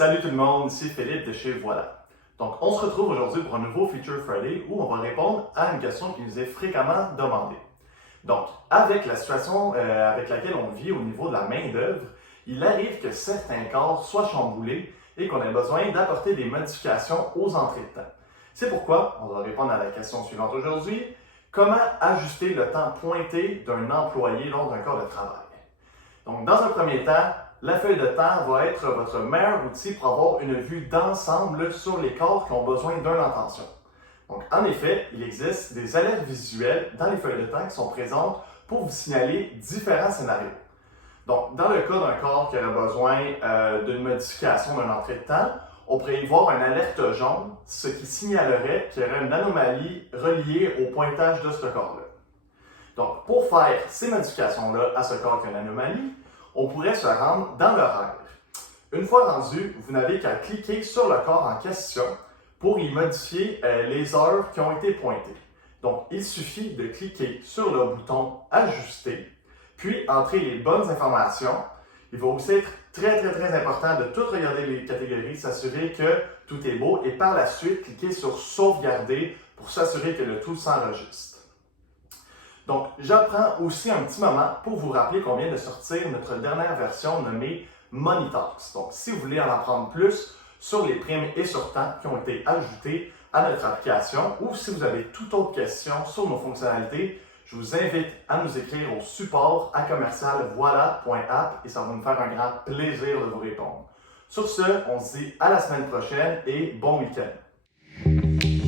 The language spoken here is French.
Salut tout le monde, ici Philippe de chez Voilà. Donc, on se retrouve aujourd'hui pour un nouveau Feature Friday où on va répondre à une question qui nous est fréquemment demandée. Donc, avec la situation avec laquelle on vit au niveau de la main-d'œuvre, il arrive que certains corps soient chamboulés et qu'on ait besoin d'apporter des modifications aux entrées de temps. C'est pourquoi on va répondre à la question suivante aujourd'hui. Comment ajuster le temps pointé d'un employé lors d'un corps de travail? Donc, dans un premier temps, la feuille de temps va être votre meilleur outil pour avoir une vue d'ensemble sur les corps qui ont besoin d'une attention. Donc, en effet, il existe des alertes visuelles dans les feuilles de temps qui sont présentes pour vous signaler différents scénarios. Donc, dans le cas d'un corps qui aurait besoin d'une modification d'une entrée de temps, on pourrait y voir une alerte jaune, ce qui signalerait qu'il y aurait une anomalie reliée au pointage de ce corps-là. Donc, pour faire ces modifications-là à ce corps qui a une anomalie, on pourrait se rendre dans l'horaire. Une fois rendu, vous n'avez qu'à cliquer sur le corps en question pour y modifier les heures qui ont été pointées. Donc, il suffit de cliquer sur le bouton « Ajuster », puis entrer les bonnes informations. Il va aussi être très important de tout regarder les catégories, s'assurer que tout est beau et par la suite, cliquer sur « Sauvegarder » pour s'assurer que le tout s'enregistre. Donc, j'apprends aussi un petit moment pour vous rappeler qu'on vient de sortir notre dernière version nommée Money Talks. Donc, si vous voulez en apprendre plus sur les primes et sur temps qui ont été ajoutées à notre application ou si vous avez toute autre question sur nos fonctionnalités, je vous invite à nous écrire au support à commercial-voilà.app et ça va nous faire un grand plaisir de vous répondre. Sur ce, on se dit à la semaine prochaine et bon week-end!